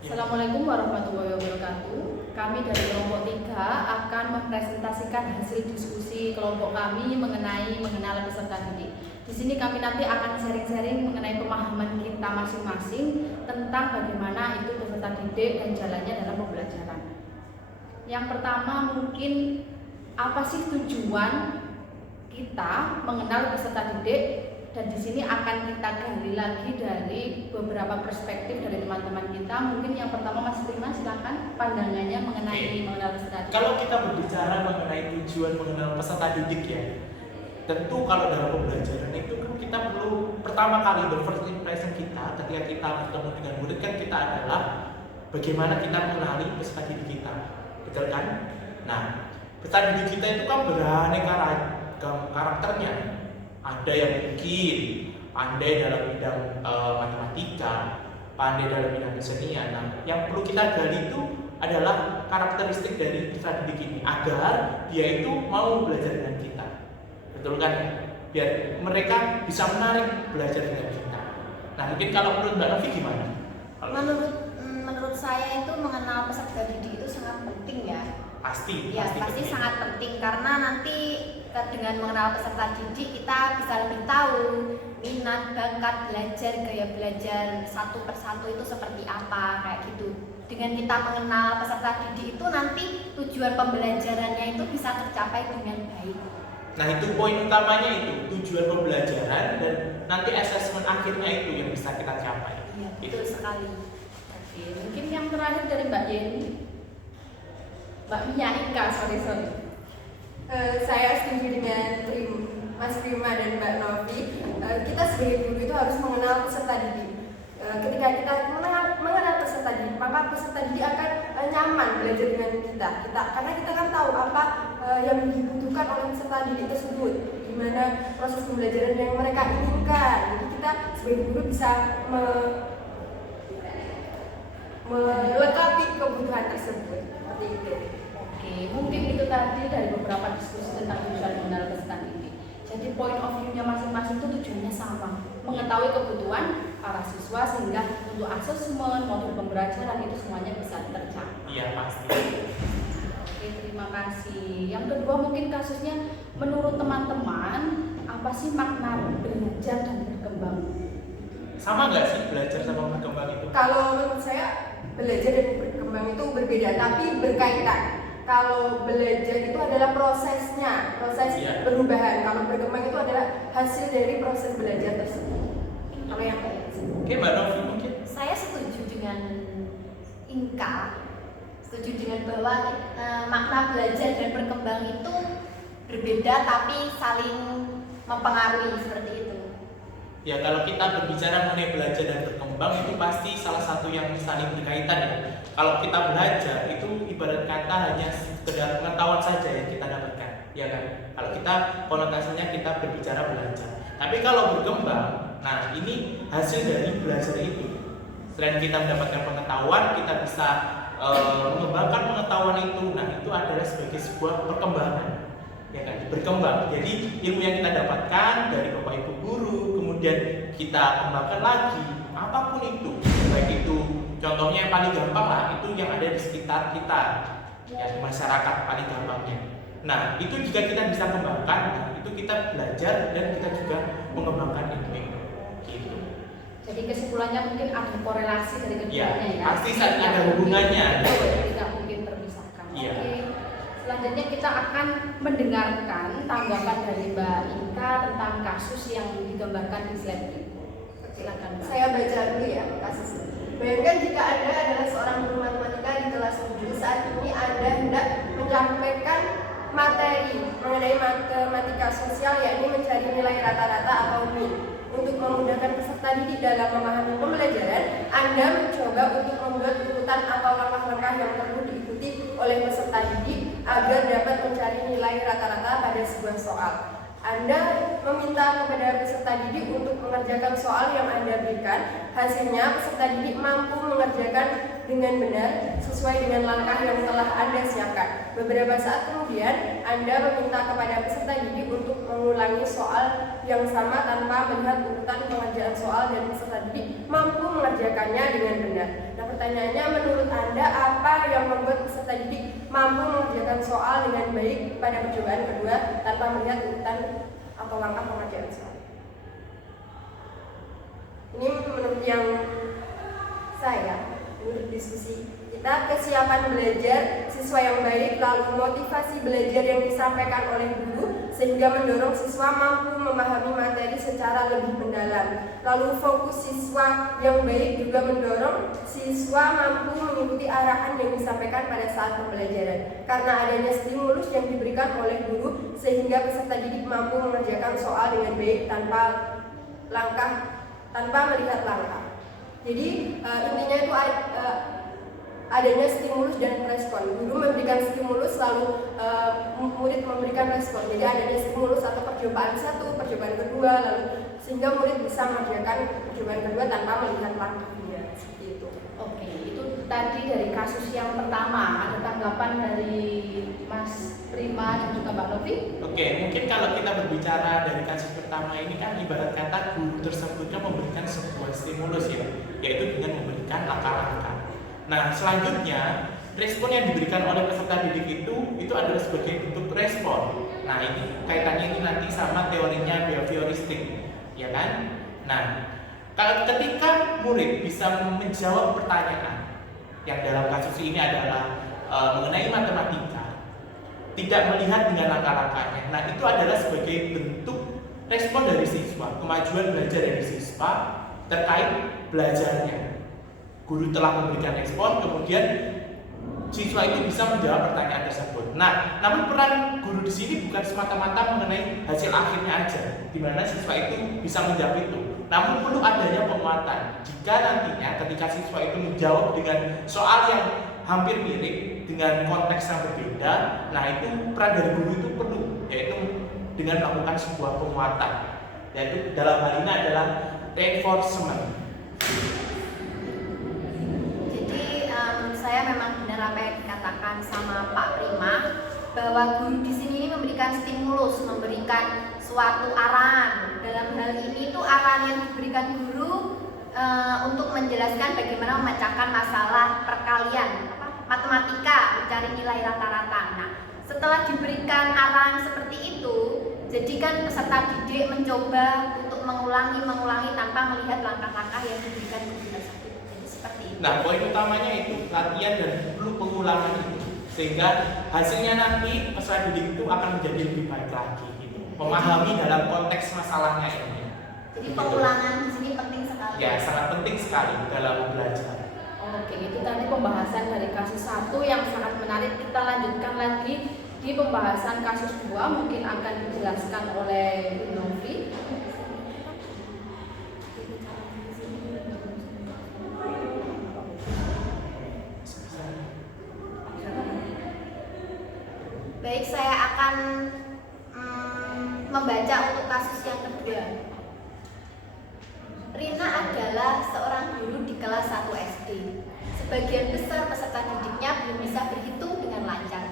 Assalamualaikum warahmatullahi wabarakatuh. Kami dari kelompok 3 akan mempresentasikan hasil diskusi kelompok kami mengenal peserta didik. Di sini kami nanti akan sharing-sharing mengenai pemahaman kita masing-masing tentang bagaimana itu peserta didik dan jalannya dalam pembelajaran. Yang pertama mungkin apa sih tujuan kita mengenal peserta didik? Dan di sini akan kita gali lagi dari beberapa perspektif dari teman-teman kita. Mungkin yang pertama Mas Prima, silakan pandangannya mengenai mengenal peserta didik. Kalau kita berbicara mengenai tujuan mengenal peserta didik ya, tentu kalau dalam pembelajaran itu kan kita perlu pertama kali the first impression kita ketika kita bertemu dengan murid kan kita adalah bagaimana kita mengenali peserta didik kita, betul kan? Nah, peserta didik kita itu kan beraneka ragam karakternya. Ada yang mungkin pandai dalam bidang matematika, pandai dalam bidang kesenian. Nah, yang perlu kita gali itu adalah karakteristik dari peserta didik ini agar dia itu mau belajar dengan kita, betul kan? Biar mereka bisa menarik belajar dengan kita. Nah, mungkin kalau menurut Mbak Novi gimana? Menurut saya itu mengenal peserta didik itu sangat penting ya. Pasti Pasti sangat penting karena nanti dengan mengenal peserta didik kita bisa lebih tahu minat, bakat belajar, gaya belajar satu persatu itu seperti apa kayak gitu. Dengan kita mengenal peserta didik itu nanti tujuan pembelajarannya itu bisa tercapai dengan baik. Nah, itu poin utamanya itu tujuan pembelajaran dan nanti asesmen akhirnya itu yang bisa kita capai. Iya, betul sekali. Oke, mungkin yang terakhir dari Mbak Yeni, Mbak Mia Ika, sorry. Saya setuju dengan Mas Prima dan Mbak Novi. Kita sebagai guru itu harus mengenal peserta didik. Ketika kita mengenal peserta didik, maka peserta didik akan nyaman belajar dengan kita. Karena kita kan tahu apa yang dibutuhkan oleh peserta didik tersebut, gimana proses pembelajaran yang mereka inginkan. Jadi kita sebagai guru bisa melengkapi kebutuhan tersebut. Seperti itu. Oke, mungkin itu tadi dari beberapa diskusi tentang tujuan mengenal peserta didik. Jadi point of view-nya masing-masing itu tujuannya sama, mengetahui kebutuhan para siswa sehingga untuk asesmen, modul pembelajaran itu semuanya bisa tercapai. Iya, pasti. Oke, terima kasih. Yang kedua mungkin kasusnya menurut teman-teman apa sih makna belajar dan berkembang? Sama nggak sih belajar sama berkembang itu? Kalau menurut saya belajar dan berkembang itu berbeda tapi berkaitan. Kalau belajar itu adalah prosesnya, proses perubahan. Kalau berkembang itu adalah hasil dari proses belajar tersebut. Kalau yang Oke, Mbak Novi mungkin. Saya setuju dengan Inka, setuju dengan bahwa makna belajar dan berkembang itu berbeda tapi saling mempengaruhi seperti itu. Ya, kalau kita berbicara mengenai belajar dan berkembang itu pasti salah satu yang saling berkaitan ya. Kalau kita belajar itu ibarat kata hanya sekedar pengetahuan saja yang kita dapatkan, ya kan? Kalau kita konotasinya kita berbicara belajar. Tapi kalau berkembang, nah ini hasil dari belajar itu. Selain kita mendapatkan pengetahuan, kita bisa mengembangkan pengetahuan itu. Nah, itu adalah sebagai sebuah perkembangan. Ya kan, berkembang. Jadi ilmu yang kita dapatkan dari Bapak Ibu guru, kemudian kita kembangkan lagi apapun itu. Baik itu contohnya yang paling gampang lah, itu yang ada di sekitar kita, ya di masyarakat paling gampangnya. Nah, itu jika kita bisa kembangkan, nah, itu kita belajar dan kita juga mengembangkan ilmu itu. Gitu. Jadi kesimpulannya mungkin ada korelasi dari keduanya ya. Pasti ada hubungannya. Tidak mungkin terpisahkan. Iya. Oke. Selanjutnya kita akan mendengarkan tanggapan dari Mbak Inka tentang kasus yang digambarkan di slide berikut. Silakan Mbak. saya baca dulu ya kasusnya. Bayangkan jika Anda adalah seorang guru matematika di kelas 7. Saat ini Anda hendak menyampaikan materi mengenai matematika sosial, yakni mencari nilai rata-rata atau min. Untuk memudahkan peserta didik dalam memahami pembelajaran, Anda mencoba untuk membuat urutan atau langkah-langkah yang perlu diikuti oleh peserta didik agar dapat mencari nilai rata-rata pada sebuah soal. Anda meminta kepada peserta didik untuk mengerjakan soal yang Anda berikan. Hasilnya, peserta didik mampu mengerjakan dengan benar sesuai dengan langkah yang telah Anda siapkan. Beberapa saat kemudian, Anda meminta kepada peserta didik untuk mengulangi soal yang sama tanpa melihat urutan pengerjaan soal dan peserta didik mampu mengerjakannya dengan benar. Nah, pertanyaannya, menurut Anda apa yang membuat peserta didik mampu mengerjakan soal dengan baik pada percobaan kedua tanpa melihat urutan atau langkah pengerjaan soal? Ini menurut yang saya, menurut diskusi kita, kesiapan belajar siswa yang baik, lalu motivasi belajar yang disampaikan oleh guru sehingga mendorong siswa mampu memahami materi secara lebih mendalam. Lalu fokus siswa yang baik juga mendorong siswa mampu mengikuti arahan yang disampaikan pada saat pembelajaran. Karena adanya stimulus yang diberikan oleh guru sehingga peserta didik mampu mengerjakan soal dengan baik tanpa melihat langkah. Jadi intinya itu adanya stimulus dan respon. Guru memberikan stimulus, lalu murid memberikan respon. Jadi adanya stimulus atau percobaan satu, percobaan kedua, lalu sehingga murid bisa mengerjakan percobaan kedua tanpa melihat langkahnya. Seperti itu. Oke, itu tadi dari kasus yang pertama. Ada tanggapan dari Mas Prima dan juga Mbak Novi? Oke, mungkin kalau kita berbicara dari kasus pertama ini kan ibarat kata guru tersebut kan memberikan sebuah stimulus ya, yaitu dengan memberikan langkah-langkah. Nah, selanjutnya respon yang diberikan oleh peserta didik itu adalah sebagai bentuk respon. Nah, ini kaitannya ini nanti sama teorinya behavioristik, ya kan? Nah, ketika murid bisa menjawab pertanyaan yang dalam kasus ini adalah mengenai matematika, tidak melihat dengan langkah-langkahnya. Nah, itu adalah sebagai bentuk respon dari siswa, kemajuan belajar dari siswa terkait belajarnya. Guru telah memberikan respon, kemudian siswa itu bisa menjawab pertanyaan tersebut. Nah, namun peran guru di sini bukan semata-mata mengenai hasil akhirnya aja, di mana siswa itu bisa menjawab itu. Namun perlu adanya penguatan. Jika nantinya ketika siswa itu menjawab dengan soal yang hampir mirip dengan konteks yang berbeda, nah itu peran dari guru itu perlu, yaitu dengan melakukan sebuah penguatan, yaitu dalam hal ini adalah reinforcement. Saya memang benar apa yang dikatakan sama Pak Prima, bahwa guru di sini memberikan stimulus, memberikan suatu arahan. Dalam hal ini tuh arahan yang diberikan guru untuk menjelaskan bagaimana memecahkan masalah perkalian matematika, mencari nilai rata-rata. Nah, setelah diberikan arahan seperti itu, jadi kan peserta didik mencoba untuk mengulangi tanpa melihat langkah-langkah yang diberikan guru tersebut. Jadi seperti itu. Nah, poin utamanya itu latihan dan perlu pengulangan itu, sehingga hasilnya nanti peserta didik itu akan menjadi lebih baik lagi gitu. Memahami dalam konteks masalahnya ini. Jadi pengulangan di sini penting sekali. Ya, sangat penting sekali dalam belajar. Oke, itu tadi pembahasan dari kasus 1 yang sangat menarik. Kita lanjutkan lagi di pembahasan kasus 2, mungkin akan dijelaskan oleh Bu Novi. Baik, saya akan membaca untuk kasus yang kedua. Rina adalah seorang guru di kelas 1 SD. Sebagian besar peserta didiknya belum bisa berhitung dengan lancar.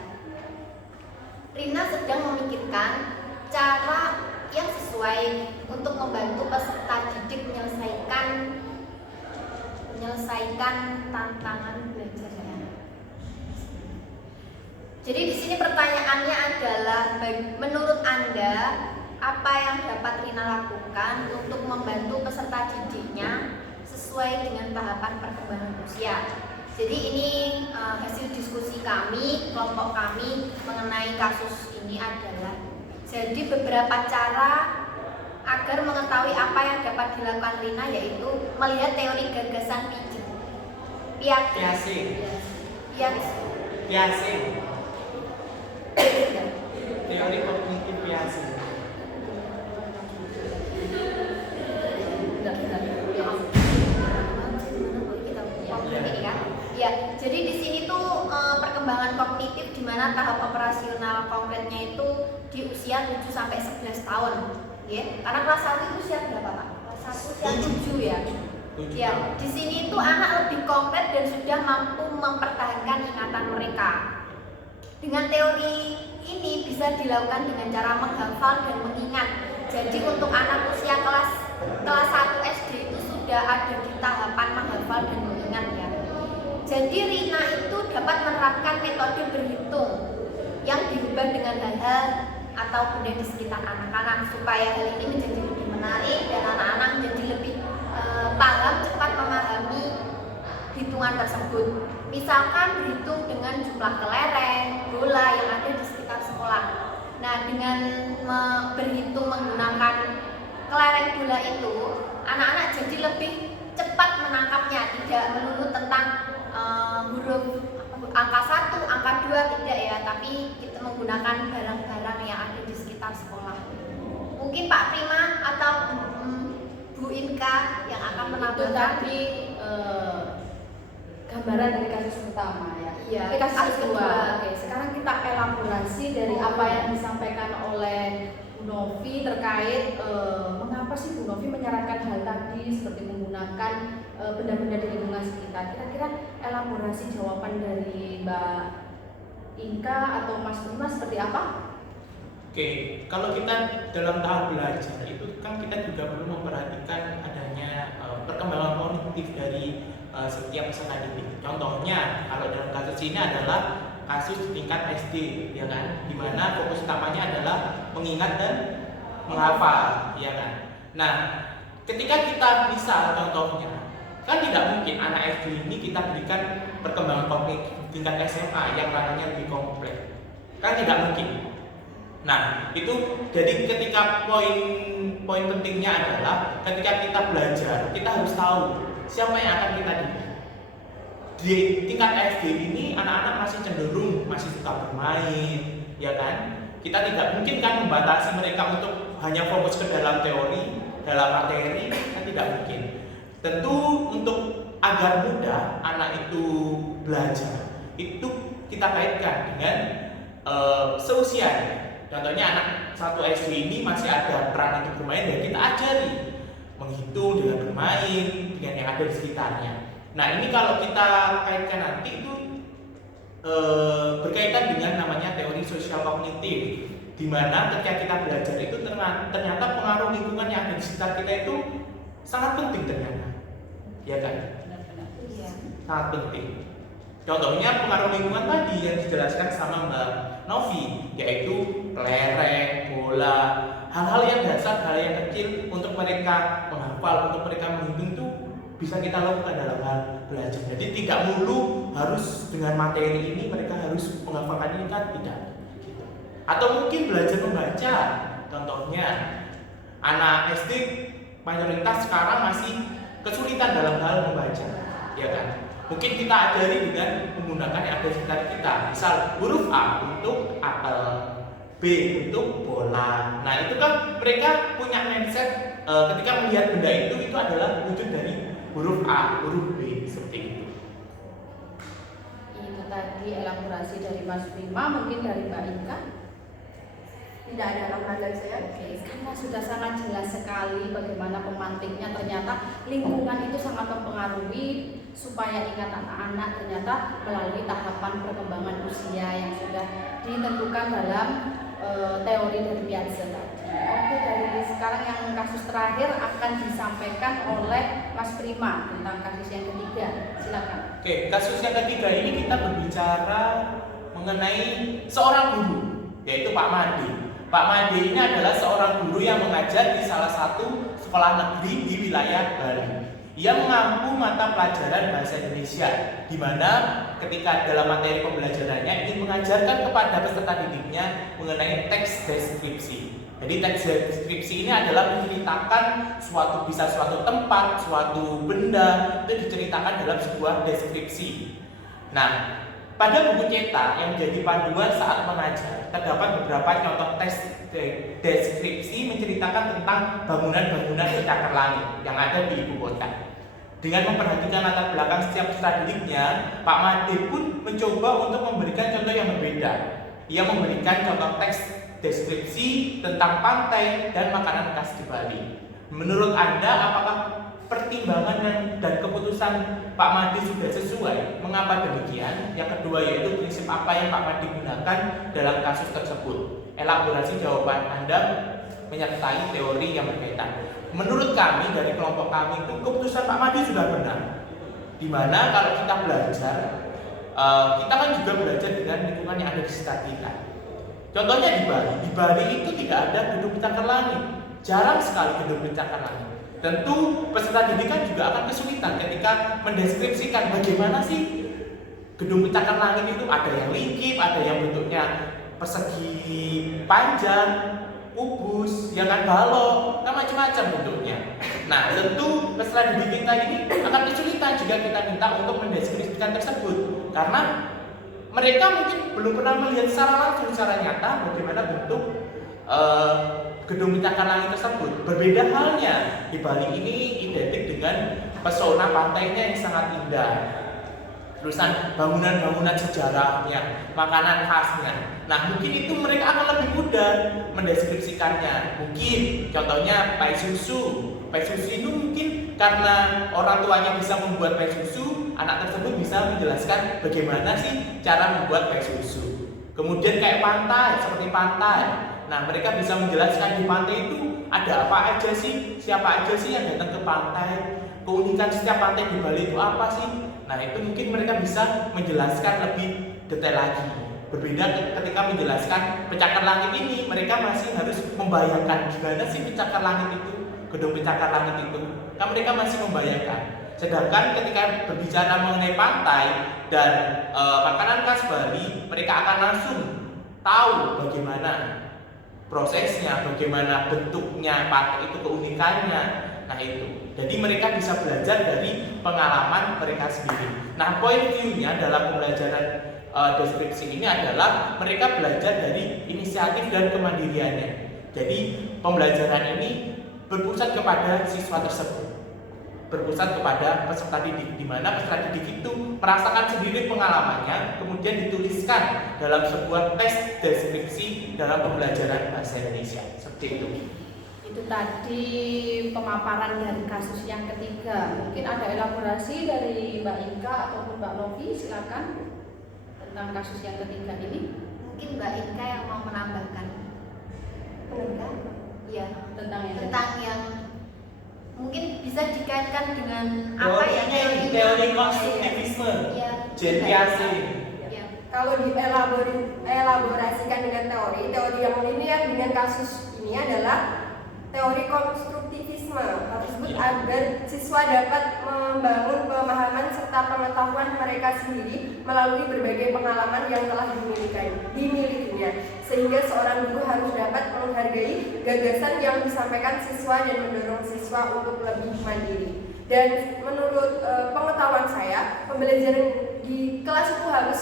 Rina sedang memikirkan cara yang sesuai untuk membantu peserta didik menyelesaikan tantangan belajarnya. Jadi di sini pertanyaannya adalah, menurut Anda apa yang dapat Rina lakukan untuk membantu peserta didiknya sesuai dengan tahapan perkembangan usia? Jadi ini hasil diskusi kami, kelompok kami mengenai kasus ini adalah, jadi beberapa cara agar mengetahui apa yang dapat dilakukan Rina, yaitu melihat teori gagasan Piaget. Teori kognitif Piaget. Ya, jadi di sini tuh perkembangan kognitif di mana tahap operasional konkretnya itu di usia 7 sampai 11 tahun. Ya, karena kelas 1 itu usia berapa, Pak? Kelas 1 usia 7 ya. Ya, di sini itu anak lebih konkret dan sudah mampu mempertahankan ingatan mereka. Dengan teori ini bisa dilakukan dengan cara menghafal dan mengingat Jadi untuk anak usia kelas 1 SD itu sudah ada di tahapan menghafal dan mengingat ya. Jadi Rina itu dapat menerapkan metode berhitung yang diubah dengan hal-hal atau benda di sekitar anak-anak supaya hal ini menjadi lebih menarik dan anak-anak menjadi lebih paham, cepat memahami hitungan tersebut. Misalkan berhitung dengan jumlah kelereng, bola yang ada di sekitar sekolah. Nah, dengan berhitung menggunakan kelereng bola itu, anak-anak jadi lebih cepat menangkapnya, tidak melulu tentang huruf angka 1, angka 2 tidak ya, tapi kita menggunakan barang-barang yang ada di sekitar sekolah. Mungkin Pak Prima atau Bu Inka yang akan Itu menambahkan. tadi gambaran dari kasus pertama ya. Iya, Ini kasus kasus kedua. kedua. Oke, sekarang kita elaborasi dari apa yang disampaikan oleh Bu Novi terkait mengapa sih Bu Novi menyarankan hal tadi seperti menggunakan benda-benda di lingkungan sekitar. Kira-kira elaborasi jawaban dari Mbak Inka atau Mas Prima seperti apa? Oke, kalau kita dalam tahap belajar itu kan kita juga perlu memperhatikan adanya perkembangan kognitif dari setiap peserta didik. Contohnya, kalau dalam kasus ini adalah kasus tingkat SD, ya kan, di mana fokus utamanya adalah mengingat dan menghafal, ya kan. Nah, ketika kita misal contohnya, kan tidak mungkin anak SD ini kita berikan perkembangan kognitif tingkat SMA yang ranahnya lebih kompleks, kan tidak mungkin. Nah, itu jadi ketika poin pentingnya adalah ketika kita belajar, kita harus tahu siapa yang akan kita didik. Di tingkat SD ini anak-anak masih cenderung masih suka bermain, ya kan? Kita tidak mungkin kan membatasi mereka untuk hanya fokus ke dalam teori, dalam materi, kan tidak mungkin. Tentu untuk agar mudah anak itu belajar, itu kita kaitkan dengan seusianya. Contohnya anak 1 SD ini masih ada peran untuk bermain, dan kita ajari menghitung dengan bermain dengan yang ada di sekitarnya. Nah, ini kalau kita kaitkan nanti itu berkaitan dengan namanya teori sosial kognitif, di mana ketika kita belajar itu ternyata pengaruh lingkungan yang ada di sekitar kita itu sangat penting ternyata, ya kan? Iya. Sangat penting. Contohnya pengaruh lingkungan tadi yang dijelaskan sama Mbak Novi, yaitu kelereng, bola, hal-hal yang dasar, hal yang kecil untuk mereka menghafal, untuk mereka menghitung itu bisa kita lakukan dalam hal belajar. Jadi tidak melulu harus dengan materi ini mereka harus menghafalkan ini, kan tidak. Atau mungkin belajar membaca. Contohnya anak SD mayoritas sekarang masih kesulitan dalam hal membaca, ya kan? Mungkin kita ajari dengan menggunakan yang ada di sekitar kita. Misal huruf A untuk apel, B untuk bola. Nah, itu kan mereka punya mindset ketika melihat benda itu adalah wujud dari huruf A, huruf B, seperti itu. Itu tadi elaborasi dari Mas Prima, mungkin dari Mbak Inka. Tidak ada tambahan dari saya. Oke, karena sudah sangat jelas sekali bagaimana pemantiknya, ternyata lingkungan itu sangat mempengaruhi supaya ingat anak-anak ternyata melalui tahapan perkembangan usia yang sudah ditentukan dalam teori dari Piaget tadi. Oke, dari sekarang yang kasus terakhir akan disampaikan oleh Mas Prima tentang kasus yang ketiga. Silakan. Oke, kasus yang ketiga ini kita berbicara mengenai seorang guru, yaitu Pak Made. Pak Made ini adalah seorang guru yang mengajar di salah satu sekolah negeri di wilayah Bali. Ia mengampu mata pelajaran bahasa Indonesia, di mana ketika dalam materi pembelajarannya ingin mengajarkan kepada peserta didiknya mengenai teks deskripsi. Jadi teks deskripsi ini adalah menceritakan suatu tempat, suatu benda itu diceritakan dalam sebuah deskripsi. Nah, pada buku cetak yang menjadi panduan saat mengajar, terdapat beberapa contoh teks deskripsi menceritakan tentang bangunan-bangunan pencakar langit yang ada di ibu kota. Dengan memperhatikan latar belakang setiap peserta didiknya, Pak Made pun mencoba untuk memberikan contoh yang berbeda. Ia memberikan contoh teks deskripsi tentang pantai dan makanan khas di Bali. Menurut Anda, apakah pertimbangan dan keputusan Pak Made sudah sesuai? Mengapa demikian? Yang kedua yaitu prinsip apa yang Pak Made gunakan dalam kasus tersebut? Elaborasi jawaban Anda menyertai teori yang berkaitan. Menurut kami dari kelompok kami itu keputusan Pak Madi sudah benar. Dimana kalau kita belajar, kita kan juga belajar dengan lingkungan yang ada di sekitar kita. Contohnya di Bali itu tidak ada gedung pencakar langit, jarang sekali gedung pencakar langit. Tentu peserta didik kan juga akan kesulitan ketika mendeskripsikan bagaimana sih gedung pencakar langit itu, ada yang lingkip, ada yang bentuknya persegi panjang, kubus, ya kan, balok, kan macam-macam bentuknya. Nah, tentu peserta didik kita ini akan kesulitan jika kita minta untuk mendeskripsikan tersebut, karena mereka mungkin belum pernah melihat secara langsung, secara nyata bagaimana bentuk gedung pencakar langit tersebut. Berbeda halnya di Bali ini identik dengan pesona pantainya yang sangat indah, terusan bangunan-bangunan sejarahnya, makanan khasnya. Nah, mungkin itu mereka akan lebih mudah mendeskripsikannya. Mungkin contohnya pai susu. Pai susu itu mungkin karena orang tuanya bisa membuat pai susu, anak tersebut bisa menjelaskan bagaimana sih cara membuat pai susu. Kemudian kayak pantai, seperti pantai. Nah, mereka bisa menjelaskan di pantai itu ada apa aja sih, siapa aja sih yang datang ke pantai, keunikan setiap pantai di Bali itu apa sih. Nah, itu mungkin mereka bisa menjelaskan lebih detail lagi. Berbeda ketika menjelaskan pencakar langit ini, mereka masih harus membayangkan gimana sih pencakar langit itu, gedung pencakar langit itu. Kan mereka masih membayangkan. Sedangkan ketika berbicara mengenai pantai dan makanan khas Bali, mereka akan langsung tahu bagaimana prosesnya, bagaimana bentuknya pantai itu, keunikannya. Nah, itu. Jadi mereka bisa belajar dari pengalaman mereka sendiri. Nah, point view-nya dalam pembelajaran deskripsi ini adalah mereka belajar dari inisiatif dan kemandiriannya. Jadi pembelajaran ini berpusat kepada siswa tersebut, berpusat kepada peserta didik, di mana peserta didik itu merasakan sendiri pengalamannya, kemudian dituliskan dalam sebuah tes deskripsi dalam pembelajaran bahasa Indonesia. Seperti itu. Itu tadi pemaparan dari kasus yang ketiga. Mungkin ada elaborasi dari Mbak Inka ataupun Mbak Novi, silakan, tentang kasus yang ketiga ini. Mungkin Mbak Inka yang mau menambahkan. Menambah? Iya, Tentang yang mungkin bisa dikaitkan dengan apa ya, teori konstruktivisme, Jean Piaget. Ya. Kalau dielaborasikan dengan teori yang linear dengan kasus ini adalah teori konstruktivisme tersebut agar siswa dapat membangun pemahaman serta pengetahuan mereka sendiri melalui berbagai pengalaman yang telah dimilikinya, sehingga seorang guru harus dapat menghargai gagasan yang disampaikan siswa dan mendorong siswa untuk lebih mandiri. Dan menurut pengetahuan saya, pembelajaran di kelas itu harus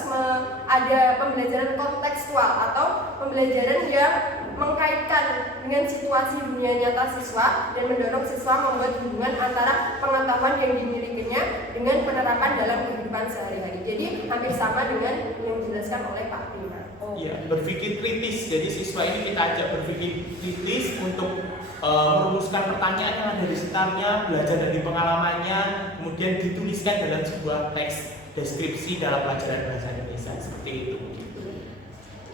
ada pembelajaran kontekstual atau pembelajaran yang mengkaitkan dengan situasi dunia nyata siswa dan mendorong siswa membuat hubungan antara pengetahuan yang dimilikinya dengan penerapan dalam kehidupan sehari-hari. Jadi hampir sama dengan yang dijelaskan oleh Pak Prima. Iya, berpikir kritis. Jadi siswa ini kita ajak berpikir kritis untuk merumuskan pertanyaan yang ada di sekitarnya, belajar dari pengalamannya, kemudian dituliskan dalam sebuah teks deskripsi dalam pelajaran bahasa Indonesia. Seperti itu.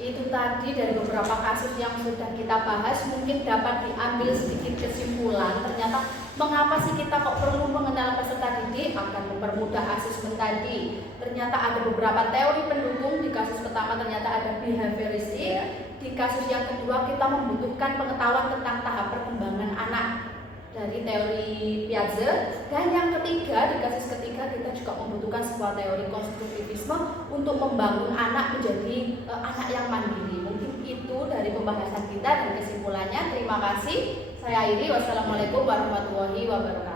Itu tadi dari beberapa kasus yang sudah kita bahas, mungkin dapat diambil sedikit kesimpulan. Ternyata mengapa sih kita kok perlu mengenal peserta didik akan mempermudah asesmen tadi. Ternyata ada beberapa teori pendukung. Di kasus pertama ternyata ada behavioristik. Di kasus yang kedua kita membutuhkan pengetahuan tentang tahap perkembangan anak dari teori Piaget. Dan yang ketiga, di kasus ketiga kita juga membutuhkan sebuah teori konstruktivisme untuk membangun anak menjadi anak yang mandiri. Mungkin itu dari pembahasan kita dan kesimpulannya. Terima kasih. Saya Iri. Wassalamualaikum warahmatullahi wabarakatuh.